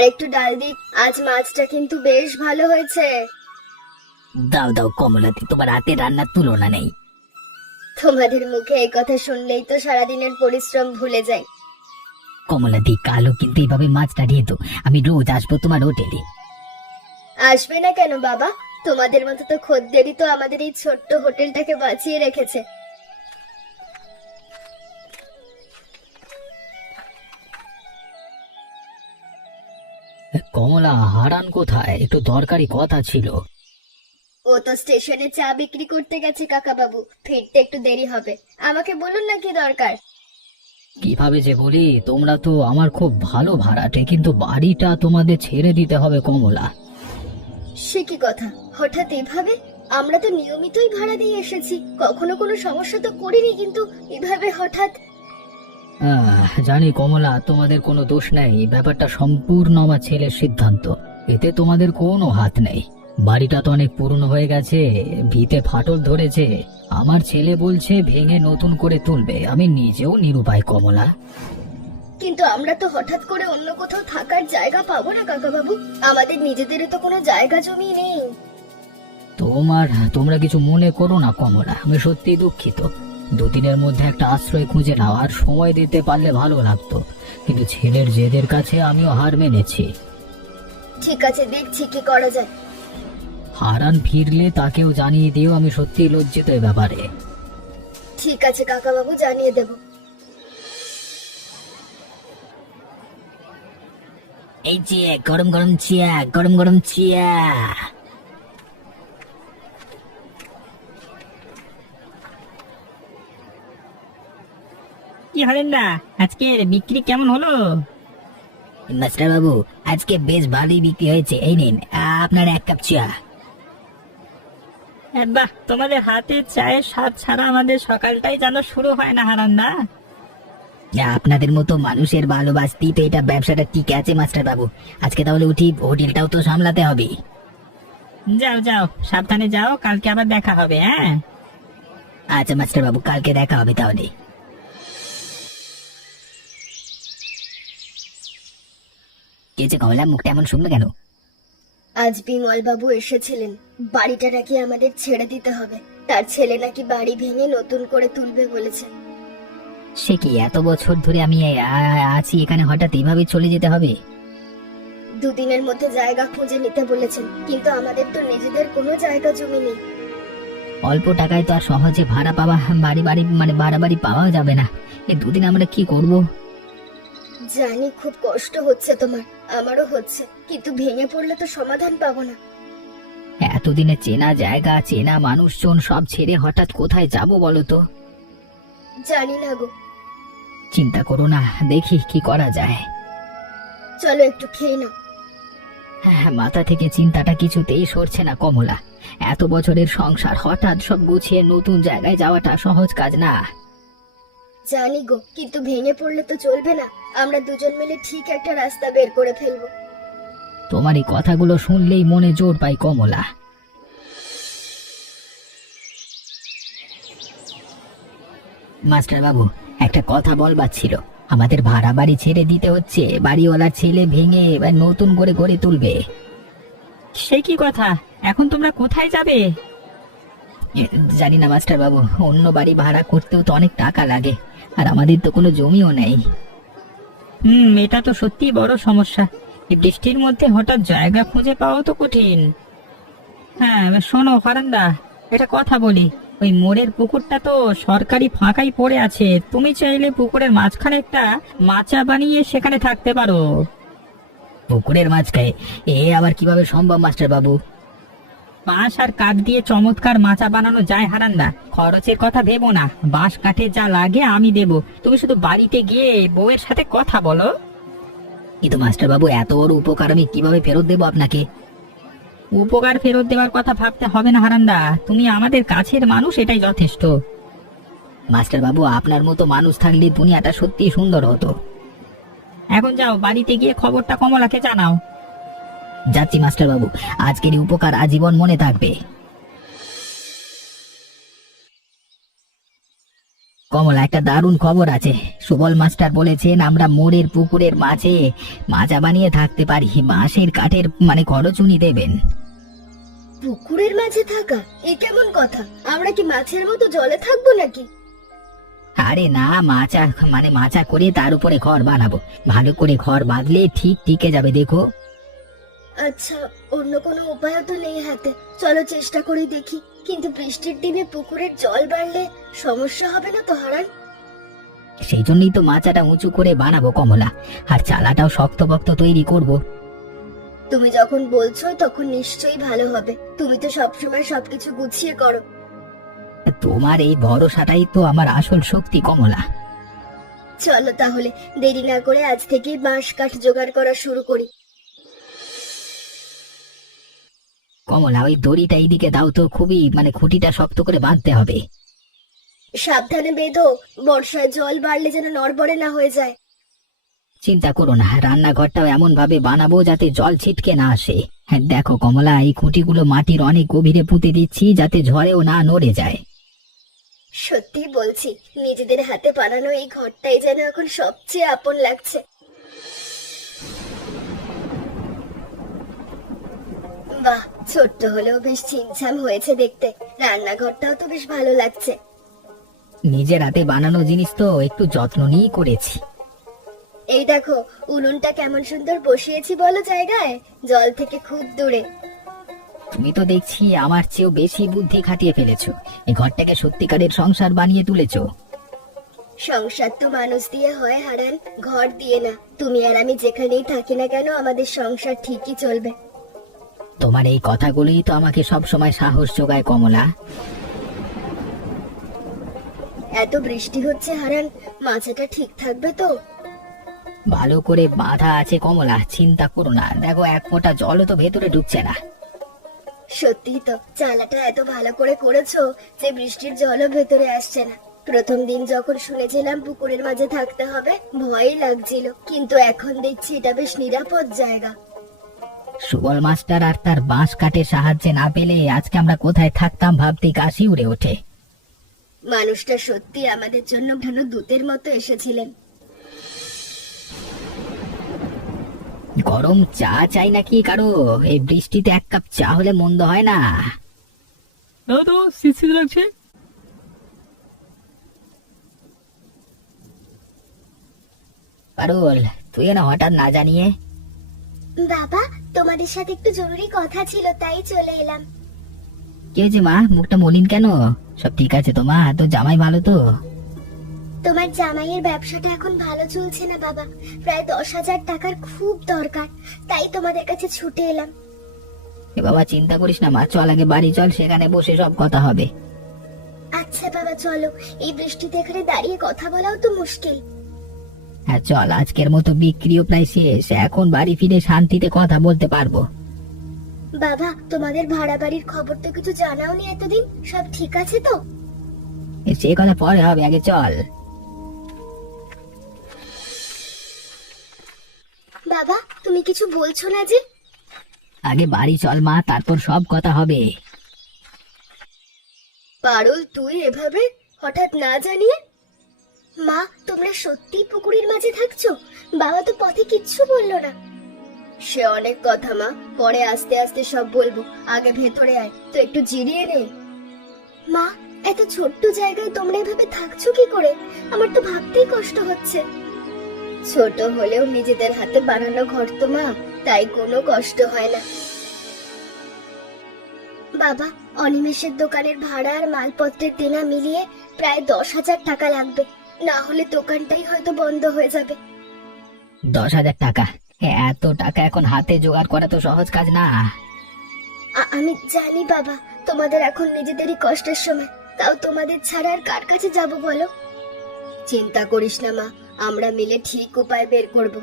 আর একটু ডাল দিই, আজ মাছটা কিন্তু বেশ ভালো হয়েছে। দাও দাও কমলাদি, তোমার হাতে রান্নার তুলনা নেই। তোমাদের মুখে এই কথা শুনলেই তো সারাদিনের পরিশ্রম ভুলে যাই। কমলাদি, কালও কিন্তু এইভাবে মাছটা দিয়ে তো, আমি রোজ আসবো তোমার হোটেলে। আসবে না কেন বাবা? তোমাদের মতো তো খদ্দেরই তো আমাদের এই ছোট্ট হোটেলটাকে বাঁচিয়ে রেখেছে। কমলা, হারান কোথায়? একটু দরকারি কথা ছিল। ও তো স্টেশনে চা বিক্রি করতে গেছে কাকা বাবু, ফিরতে একটু দেরি হবে। আমাকে বলুন না কি দরকার। কিভাবে যে বলি, তোমরা তো আমার খুব ভালো ভাড়াটে, কিন্তু বাড়িটা তোমাদের ছেড়ে দিতে হবে কমলা। সে কি কথা, হঠাৎ এভাবে? আমরা তো নিয়মিতই ভাড়া দিয়ে এসেছি, কখনো কোনো সমস্যা তো করিনি, কিন্তু এভাবে হঠাৎ? জানি কমলা, তোমাদের কোনো দোষ নেই, ব্যাপারটা সম্পূর্ণ আমার ছেলের সিদ্ধান্ত। এতে তোমাদের কোনো হাত নেই। বাড়িটা তো অনেক পুরনো হয়ে গেছে, ভিতে ফাটল ধরেছে। আমার ছেলে বলছে ভেঙে নতুন করে তুলবে, আমি নিজেও নিরুপায় কমলা। কিন্তু আমরা তো হঠাৎ করে অন্য কোথাও থাকার জায়গা পাবো না কাকা বাবু, আমাদের নিজেদেরও তো কোনো জায়গা জমি নেই। তোমরা কিছু মনে করো না কমলা, আমি সত্যি দুঃখিত। দুদিনের মধ্যে একটা আশ্রয় খুঁজে নাও, আর সময় দিতে পারলে ভালো লাগতো, কিন্তু ছেলের জেদের কাছে আমিও হার মেনেছি। ঠিক আছে, দেখছি কি করা যায়। হারান ফিরলে তাকেও জানিয়ে দিও, আমি সত্যি লজ্জিত এ ব্যাপারে। ঠিক আছে কাকা বাবু, জানিয়ে দেব। এই যে গরম গরম চিয়া, গরম গরম চিয়া। কি হলেন না, আজকে বিক্রি কেমন হলো? মাস্টার বাবু, আজকে বেশ ভালোই বিক্রি হয়েছে, এই নিন আপনার এক কাপ চা। বাহ, তোমাদের হাতে চায়ের স্বাদ ছাড়া আমাদের সকালটাই যেন শুরু হয় না হারান না। আপনাদের মতো মানুষের ভালোবাসতেই তো এটা ব্যবসাটা টিকে আছে মাস্টার বাবু। আজকে তাহলে উঠি, হোটেলটাও তো সামলাতে হবে। যাও যাও, সাবধানে যাও, কালকে আবার দেখা হবে। হ্যাঁ, আচ্ছা মাস্টার বাবু, কালকে দেখা হবে তাহলে। কে যে কমলা, মুখটা এমন শুকনো কেন? আজ বিমল বাবু এসেছিলেন, বাড়িটা নাকি আমাদের ছেড়ে দিতে হবে। তার ছেলে নাকি বাড়ি ভেঙে নতুন করে তুলবে বলেছে। সে কি, এত বছর ধরে আমি আছি এখানে, হঠাৎ এইভাবে চলে যেতে হবে? দুদিনের মধ্যে জায়গা খুঁজে নিতে বলেছেন, কিন্তু আমাদের তো নিজেদের কোনো জায়গা জমি নেই। অল্প টাকায় তো আর সহজে ভাড়া পাওয়া, বাড়ি বাড়ি মানে ভাড়া বাড়ি পাওয়া যাবে না। এই দুদিন আমরা কি করব? জানি খুব কষ্ট হচ্ছে তোমার, আমারও হচ্ছে, কিন্তু ভেঙে পড়লে তো সমাধান পাবো না। এতদিনে চেনা জায়গা, চেনা মানুষজন সব ছেড়ে হঠাৎ কোথায় যাব বলো তো? জানি না গো। চিন্তা করো না, দেখি কি করা যায়। চলো একটু খেয়ে নাও। হ্যাঁ, মাথা থেকে চিন্তাটা কিছুতেই সরছে না কমলা। এত বছরের সংসার, হঠাৎ সব গুছিয়ে নতুন জায়গায় যাওয়াটা সহজ কাজ না। জানি গো, কিন্তু ভেঙে পড়লে তো চলবে না। আমরা দুজন মিলে ঠিক একটা রাস্তা বের করে ফেলবো। তোমার এই কথাগুলো শুনলেই মনে জোর পাই কমলা। মাস্টার বাবু, একটা কথা বলবার ছিল। আমাদের ভাড়া বাড়ি ছেড়ে দিতে হচ্ছে, বাড়িওয়ালার ছেলে ভেঙে এবার নতুন করে গড়ে তুলবে। সে কি কথা, এখন তোমরা কোথায় যাবে? জানি না মাস্টার বাবু, অন্য বাড়ি ভাড়া করতেও তো অনেক টাকা লাগে, আর আমাদের তো কোনো জমিও নেই। এটা তো সত্যি বড় সমস্যা। এই বৃষ্টির মধ্যে হঠাৎ জায়গা খুঁজে পাওয়া তো কঠিন। হ্যাঁ, শোনো হারান্দা, একটা কথা বলি। ওই মোড়ের পুকুরটা তো সরকারি ফাঁকাই পড়ে আছে, তুমি চাইলে পুকুরের মাঝখানে একটা মাচা বানিয়ে সেখানে থাকতে পারো। পুকুরের মাঝখানে? এ আবার কিভাবে সম্ভব মাস্টার বাবু? বাঁশ আর কাঠ দিয়ে চমৎকার মাচা বানানো যায় হারান্দা, খরচের কথা ভেবো না, বাঁশ কাঠে যা লাগে আমি দেব, তুমি শুধু বাড়িতে গিয়ে বউয়ের সাথে কথা বলো। কিন্তু মাস্টার বাবু, এত বড় উপকার আমি কিভাবে ফেরত দেবো আপনাকে? উপকার ফেরত দেওয়ার কথা ভাবতে হবে না হারান্দা, তুমি আমাদের কাছের মানুষ, এটাই যথেষ্ট। মাস্টার বাবু, আপনার মতো মানুষ থাকলে দুনিয়াটা সত্যি সুন্দর হতো। এখন যাও, বাড়িতে গিয়ে খবরটা কমলাকে জানাও। যাচ্ছি মাস্টার বাবু, আজকের এই উপকার আজীবন মনে থাকবে। কমলা, একটা দারুণ খবর আছে। সুবল মাস্টার বলেছেন আমরা মোড়ের পুকুরের মাঝে মাজা বানিয়ে থাকতে পারি, বাঁশের কাঠের খরচ উনি দেবেন। পুকুরের মাঝে থাকা এ কেমন কথা? আমরা কি মাছের মতো জলে থাকবো নাকি? আরে না, মাচা মাচা করে তার উপরে ঘর বানাবো। ভালো করে ঘর বাঁধলে ঠিক টিকে যাবে, দেখো। আচ্ছা, অন্য কোনো উপায় তো নেই হাতে। চলো চেষ্টা করে দেখি। কিন্তু বৃষ্টির দিনে পুকুরের জল বাড়লে সমস্যা হবে না তো হারান? সেই জন্যই তো মাচাটা উঁচু করে বানাবো কমলা, আর চালাটাও শক্তপোক্ত তৈরি করব। তুমি যখন বলছো তখন নিশ্চয়ই ভালো হবে। তুমি তো সবসময় সবকিছু গুছিয়ে করো। তোমার এই ভরসাটাই তো আমার আসল শক্তি কমলা। চলো তাহলে দেরি না করে আজ থেকেই বাঁশ কাঠ জোগাড় করা শুরু করি। কমলা, ওই দড়িটা এইদিকে দাও তো, খুবই খুঁটিটা শক্ত করে বাঁধতে হবে। সাবধানে বেঁধো, বর্ষায় জল বাড়লে যেন নড়বড়ে না হয়ে যায়। চিন্তা করো না, রান্নাঘরটাও এমন ভাবে বানাবো যাতে জল ছিটকে না আসে। হ্যাঁ দেখো কমলা, এই খুঁটিগুলো মাটির অনেক গভীরে পুঁতে দিচ্ছি যাতে ঝড়েও না নড়ে যায়। সত্যি বলছি, নিজেদের হাতে বানানো এই ঘরটাই যেন এখন সবচেয়ে আপন লাগছে। বাহ, ছোট্ট হলেও বেশ ছিমছাম হয়েছে দেখতে। রান্নাঘরটাও তো বেশ ভালো লাগছে। নিজের হাতে বানানো জিনিস তো একটু যত্ন নিয়েই করেছি। এই দেখো, উনুনটা কেমন সুন্দর বসিয়েছি বলো জায়গায়, জল থেকে খুব দূরে। তুমি তো দেখছি আমার চেয়েও বেশি বুদ্ধি খাটিয়ে ফেলেছো। এই ঘরটাকে সত্যিকারের সংসার বানিয়ে তুলেছো। সংসার তো মানুষ দিয়ে হয় হারান, ঘর দিয়ে না। তুমি আর আমি যেখানেই থাকি না কেন, আমাদের সংসার ঠিকই চলবে। তোমার এই কথাগুলোই তো আমাকে সব সময় সাহস যোগায় কমলা। এত বৃষ্টি হচ্ছে হারান, মাছটা ঠিক থাকবে তো? ভালো করে বাঁধা আছে কমলা, চিন্তা করো না। দেখো, এক ফোঁটা জলও তো ভেতরে ঢুকছে না। সত্যি তো, চালাটা এত ভালো করে করেছো যে বৃষ্টির জলও ভেতরে আসছে না। প্রথম দিন যখন শুনেছিলাম পুকুরের মাঝে থাকতে হবে, ভয়ই লাগছিল, কিন্তু এখন দেখছি এটা বেশ নিরাপদ জায়গা। সুবল মাস্টার আর তার বাঁশ কাঠের সাহায্যে না পেলে আজকে আমরা কোথায় থাকতাম ভাবতেই কাশি উড়ে ওঠে। মানুষটা সত্যি আমাদের জন্য ভালো দূতের মতো এসেছিলেন। গরম চা চাই নাকি কারো? এই বৃষ্টিতে এক কাপ চা হলে মন্দ হয় না। দাদা তো শীত লাগছে। পারুল, তুই না হঠাৎ না জানিয়ে? বাবা, তোমাদের সাথে একটু জরুরি কথা ছিল, তাই চলে এলাম। কি হয়েছে মা, মুখটা মলিন কেন? সব ঠিক আছে তো মা? তো জামাই ভালো তো? তোমার জামাইয়ের ব্যবসাটা এখন ভালো চলছে না বাবা। প্রায় 10,000 টাকার খুব দরকার, তাই তোমাদের কাছে ছুটে এলাম। এ বাবা, চিন্তা করিস না মা, চল আগে বাড়ি চল, সেখানে বসে সব কথা হবে। আচ্ছা বাবা চলো, এই বৃষ্টিতে এখানে দাঁড়িয়ে কথা বলাও তো মুশকিল। হ্যাঁ চল, আজকের মতো বিক্রিও প্রায় শেষ, এখন বাড়ি ফিরে শান্তিতে কথা বলতে পারবো। বাবা, তোমাদের ভাড়া বাড়ির খবর তো কিছু জানাওনি এতদিন, সব ঠিক আছে তো? সে কথা পরে হবে, আগে চল। বাবা, তুমি কিছু বলছো না যে? আগে বাড়ি চল মা, তারপর সব কথা হবে। পারুল, তুই এভাবে হঠাৎ না জানিয়ে? মা, তোমরা সত্যি পুকুরের মাঝে থাকছো? বাবা তো পথে কিচ্ছু বললো না। সে অনেক কথা মা, পরে আস্তে আস্তে সব বলবো। আগে ভেতরে আয় তো, একটু জিরিয়ে নে। মা, এত ছোট্ট জায়গায় তোমরা এভাবে থাকছো কি করে? আমার তো ভাবতেই কষ্ট হচ্ছে। ছোট হলেও নিজেদের হাতে বানানো ঘর তো মা, তাই কোনো কষ্ট হয় না। বাবা, অনিমেষের দোকানের ভাড়া আর মালপত্রের দেনা মিলিয়ে প্রায় 10,000 টাকা লাগবে, না হলে দোকানটাই হয়তো বন্ধ হয়ে যাবে। 10,000 টাকা? এত টাকা এখন হাতে জোগাড় করা তো সহজ কাজ না। আমি জানি বাবা, তোমাদের এখন নিজেদেরই কষ্টের সময়, তাও তোমাদের ছাড়া আর কার কাছে যাব বলো? চিন্তা করিস না মা, আমরা মিলে ঠিক উপায় বের করব।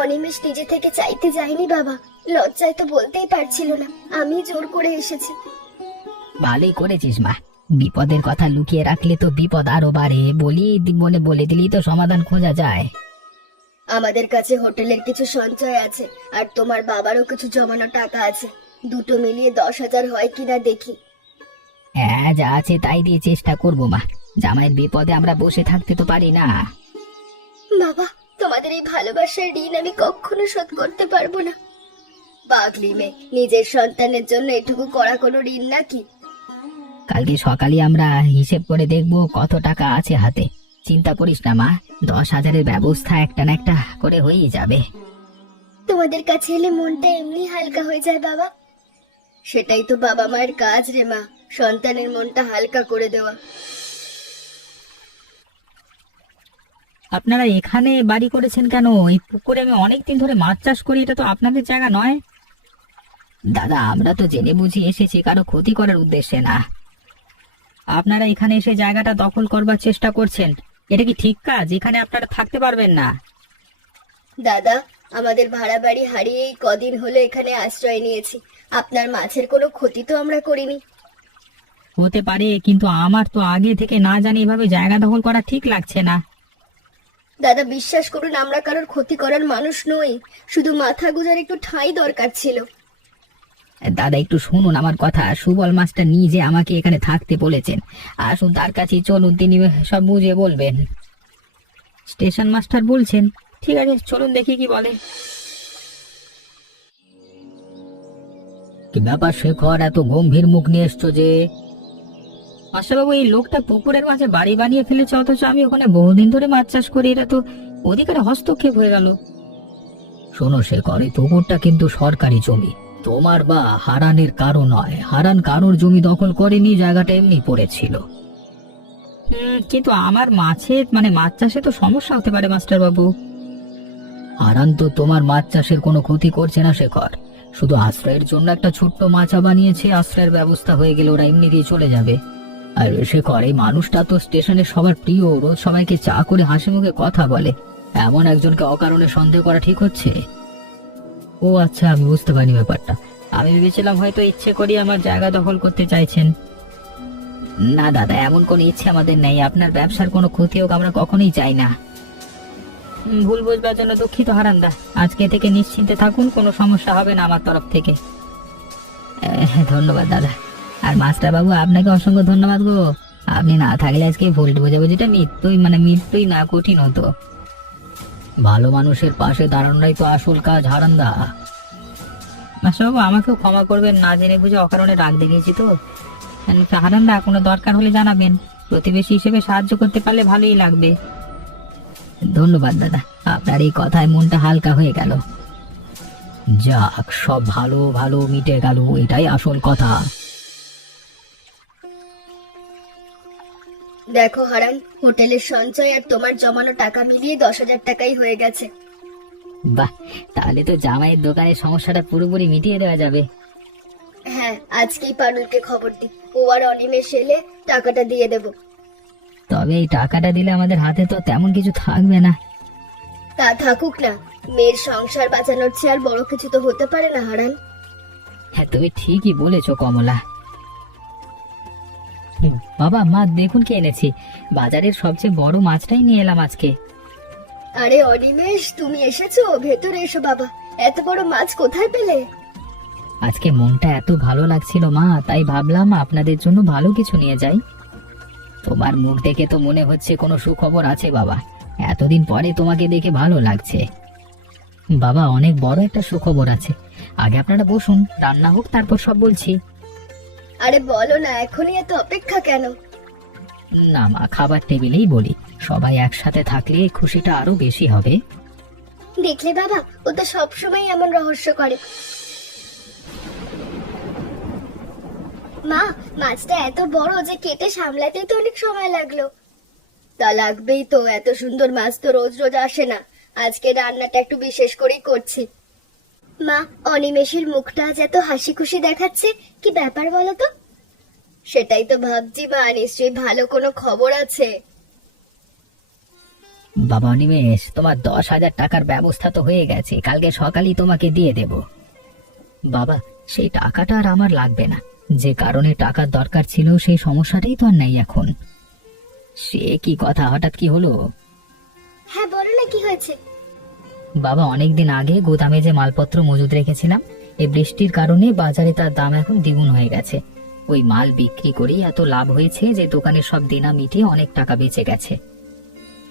অনিমেষ নিজে থেকে চাইতে যায়নি বাবা, লজ্জায় তো বলতেই পারছিল না, আমি জোর করে এসেছি। ভালোই করেছিস মা, বিপদের কথা লুকিয়ে রাখলে তো বিপদ আরো বাড়ে। বলে দিলি তো সমাধান খোঁজা যায়। আমাদের কাছে হোটেলের কিছু সঞ্চয় আছে, আর তোমার বাবারও কিছু জমানো টাকা আছে, দুটো মিলিয়ে 10,000 হয় কিনা দেখি। হ্যাঁ, যা আছে তাই দিয়ে চেষ্টা করবো মা। জামাইয়ের বিপদে আমরা বসে থাকতে তো পারি না। বাবা, তোমাদের এই ভালোবাসার ঋণ আমি কখনো শোধ করতে পারবো না। পাগলি মেয়ে, নিজের সন্তানের জন্য এটুকু করা কোনো ঋণ নাকি? কালকে সকালে আমরা হিসেব করে দেখব কত টাকা আছে হাতে। চিন্তা করিস না মা, 10,000-এর ব্যবস্থা একটা না একটা করে হয়েই যাবে। তোমাদের কাছে এলে মনটা এমনি হালকা হয়ে যায় বাবা। সেটাই তো বাবা মায়ের কাজ রে মা, সন্তানের মনটা হালকা করে দেওয়া। আপনারা এখানে বাড়ি করেছেন কেন? এই পুকুরে আমি অনেকদিন ধরে মাছ চাষ করি, এটা তো আপনাদের জায়গা নয়। দাদা, আমরা তো জেনে বুঝি এসেছি, কারো ক্ষতি করার উদ্দেশ্যে না। আপনারা এখানে এসে জায়গাটা দখল করবার চেষ্টা করছেন, এটা কি ঠিক কাজ? এখানে আপনারা থাকতে পারবেন না। দাদা, আমাদের ভাড়া বাড়ি হারিয়ে এই কদিন হলো এখানে আশ্রয় নিয়েছি। আপনার মাছের কোনো ক্ষতি তো আমরা করিনি। হতে পারে, কিন্তু আমার তো আগে থেকে না জানি এভাবে জায়গা দখল করা ঠিক লাগছে না। দাদা, বিশ্বাস করুন, আমরা কারোর ক্ষতি করার মানুষ নই, শুধু মাথা গুজার একটু ঠাঁই দরকার ছিল। দাদা একটু শুনুন আমার কথা, সুবল মাস্টার নিজে আমাকে এখানে থাকতে বলেছেন। আসুন তার কাছে চলুন, তিনি সব বুঝে বলবেন। স্টেশন মাস্টার বলছেন? ঠিক আছে, চলুন দেখি কি বলে। কি ব্যাপার শেখর, এত গম্ভীর মুখ নিয়ে এসছো যে? আশাবাবু, এই লোকটা পুকুরের মাঝে বাড়ি বানিয়ে ফেলেছে, অথচ আমি ওখানে বহুদিন ধরে মাছ চাষ করি, এটা তো অধিকারে হস্তক্ষেপ হয়ে গেল। শোনো শেখর, এই পুকুরটা কিন্তু সরকারি জমি, তোমার বা হারানের কারো নয়। হারান কারোর জমি দখল করেনি, জায়গাটা এমনি পড়েছিল। কিন্তু আমার মাছ চাষে তো সমস্যা হতে পারে মাস্টার বাবু। হারান তো তোমার মাছ চাষের কোনো ক্ষতি করছে না শেখর, শুধু আশ্রয়ের জন্য একটা ছোট্ট মাচা বানিয়েছে। আশ্রয়ের ব্যবস্থা হয়ে গেলে ওরা এমনি দিয়ে চলে যাবে। আর শেখর, এই মানুষটা তো স্টেশনের সবার প্রিয়, রোজ সবাইকে চা করে হাসি মুখে কথা বলে। এমন একজনকে অকারণে সন্দেহ করা ঠিক হচ্ছে? ও আচ্ছা, আমি বুঝতে পারি ব্যাপারটা। আমি ভেবেছিলাম হয়তো ইচ্ছে করি আমার জায়গা দখল করতে চাইছেন। না দাদা, এমন কোনো ইচ্ছে আমাদের নেই। আপনার ব্যবসার কোনো ক্ষতি হোক আমরা কখনোই চাই না। ভুল বুঝবার জন্য দুঃখিত হারান্দা। আজকে থেকে নিশ্চিন্তে থাকুন, কোনো সমস্যা হবে না আমার তরফ থেকে। ধন্যবাদ দাদা। আর মাস্টার বাবু, আপনাকে অসংখ্য ধন্যবাদ গো। আপনি না থাকলে আজকে ভুল বোঝাবুঝিটা মৃত্যুই না কঠিন হতো। ভালো মানুষের পাশে দাঁড়ানোটাই তো আসল কাজ হারান্দা। মাস্টারবাবু, আমাকেও ক্ষমা করবেন, না জেনে বুঝে অকারণে রাগ দেখিয়েছি তো। হারান্দা, কোনো দরকার হলে জানাবেন। প্রতিবেশী হিসেবে সাহায্য করতে পারলে ভালোই লাগবে। ধন্যবাদ দাদা, আপনার এই কথায় মনটা হালকা হয়ে গেল। যাক, সব ভালো ভালো মিটে গেল, এটাই আসল কথা। দেখো হারান, হোটেলের সঞ্চয় আর তোমার জমানো টাকা মিলিয়ে 10,000 টাকাই হয়ে গেছে। বাহ, তাহলে তো জামাইয়ের দোকানের সমস্যাটা পুরোপুরি মিটিয়ে দেওয়া যাবে। হ্যাঁ, আজকেই পারুলকে খবর দি, ও আর অনিমেষ এলে টাকাটা দিয়ে দেব। তবে এই টাকাটা দিলে আমাদের হাতে তো তেমন কিছু থাকবে না। তা থাকুক না, মেয়ের সংসার বাঁচানোর চেয়ে আর বড় কিছু তো হতে পারে না হারান। হ্যাঁ, তুমি ঠিকই বলেছো কমলা। বাবা, মা দেখুন কি এনেছি। বাজারের সবচেয়ে বড় মাছটাই নিয়ে এলাম আজকে। আরে অনিমেষ, তুমি এসেছো? ভেতরে এসো বাবা। এত বড় মাছ কোথায় পেলে? আজকে মনটা এত ভালো লাগছিল মা, তাই ভাবলাম আপনাদের জন্য ভালো কিছু নিয়ে যাই। তোমার মুখ দেখে তো মনে হচ্ছে কোনো সুখবর আছে বাবা। এতদিন পরে তোমাকে দেখে ভালো লাগছে। বাবা, অনেক বড় একটা সুখবর আছে। আগে আপনারা বসুন, রান্না হোক, তারপর সব বলছি। আরে বলো না, এখনই এত অপেক্ষা কেন? না মা, খাবার টেবিলেই বলি। সবাই একসাথে থাকলে খুশিটা আরো বেশি হবে। দেখলে বাবা, ও তো সবসময় এমন রহস্য করে। মা, মাছটা এত বড় যে কেটে সামলাতেই তো অনেক সময় লাগলো। তা লাগবেই তো, এত সুন্দর মাছ তো রোজ রোজ আসে না। আজকে রান্নাটা একটু বিশেষ করেই করছি। মা, অনিমেষের মুখটা আজ এত হাসি খুশি দেখাচ্ছে, কি ব্যাপার বলো তো? সেটাই তো ভাবছি মা, নিশ্চয়ই ভালো কোনো খবর আছে। বাবা অনিমেষ, তোমার 10,000 টাকার ব্যবস্থা তো হয়ে গেছে, কালকে সকালেই তোমাকে দিয়ে দেব। বাবা, সেই টাকাটা আর আমার লাগবে না। যে কারণে টাকার দরকার ছিল সেই সমস্যাটাই তো আর নাই এখন। সে কি কথা, হঠাৎ কি হলো? হ্যাঁ বলো না, কি হয়েছে? বাবা, অনেকদিন আগে গোদামে যে মালপত্র মজুদ রেখেছিলাম, এই বৃষ্টির কারণে বাজারে তার দাম এখন দ্বিগুণ হয়ে গেছে। ওই মাল বিক্রি করেই এত লাভ হয়েছে যে দোকানের সব দেনা মিটিয়ে অনেক টাকা বেঁচে গেছে।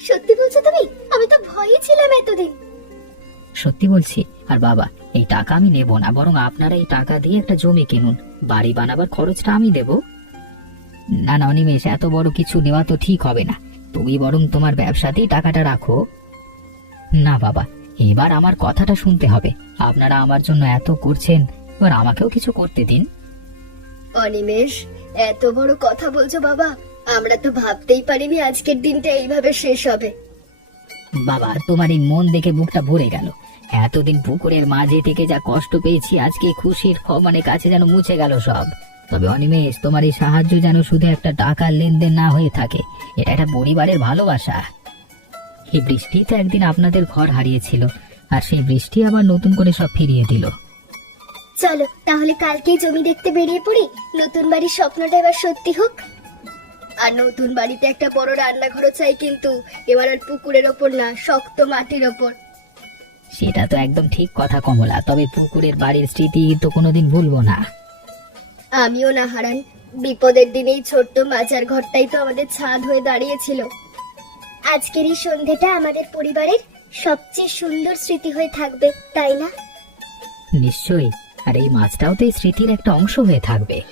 সত্যি বলছো তুমি? আমি তো ভয়ে ছিলাম এতদিন। সত্যি বলছি। আর বাবা, এই টাকা আমি নেব না, বরং আপনারা এই টাকা দিয়ে একটা জমি কিনুন, বাড়ি বানাবার খরচটা আমি দেব। না না অনিমেষ, এত বড় কিছু নেওয়া তো ঠিক হবে না। তুমি বরং তোমার ব্যবসাতেই টাকাটা রাখো। না বাবা, এবার আমার কথাটা শুনতে হবে। আপনারা আমার জন্য এত করছেন, এবার আমাকেও কিছু করতে দিন। অনিমেষ, এত বড় কথা বলছো বাবা, আমরা তো ভাবতেই পারিনি আজকের দিনটা এইভাবে শেষ হবে। বাবা, তোমার এই মন দেখে বুকটা ভরে গেল। এতদিন পুকুরের মাঝে থেকে যা কষ্ট পেয়েছি, আজকে খুশির কাছে যেন মুছে গেল সব। তবে অনিমেষ, তোমার এই সাহায্য যেন শুধু একটা টাকার লেনদেন না হয়ে থাকে, এটা একটা পরিবারের ভালোবাসা। এই বৃষ্টি তো একদিন আপনাদের ঘর হারিয়েছিল, আর সেই বৃষ্টি আবার নতুন করে সব ফিরিয়ে দিল। চলো তাহলে কালকেই জমি দেখতে বেরিয়ে পড়ি, নতুন বাড়ির স্বপ্নটা এবার সত্যি হোক। আর নতুন বাড়িতে একটা বড় রান্নাঘরও চাই, কিন্তু এবার আর পুকুরের ওপর না, শক্ত মাটির ওপর। সেটা তো একদম ঠিক কথা কমলা, তবে পুকুরের বাড়ির স্মৃতি তো কোনোদিন ভুলবো না। আমিও না হারান, বিপদের দিনেই ছোট্ট মাচার ঘরটাই তো আমাদের ছাদ হয়ে দাঁড়িয়েছিল। আজকের এই সন্ধেটা আমাদের পরিবারের সবচেয়ে সুন্দর স্মৃতি হয়ে থাকবে, তাই না? নিশ্চয়ই। আর এই মাছটাও তো এই স্মৃতির একটা অংশ হয়ে থাকবে।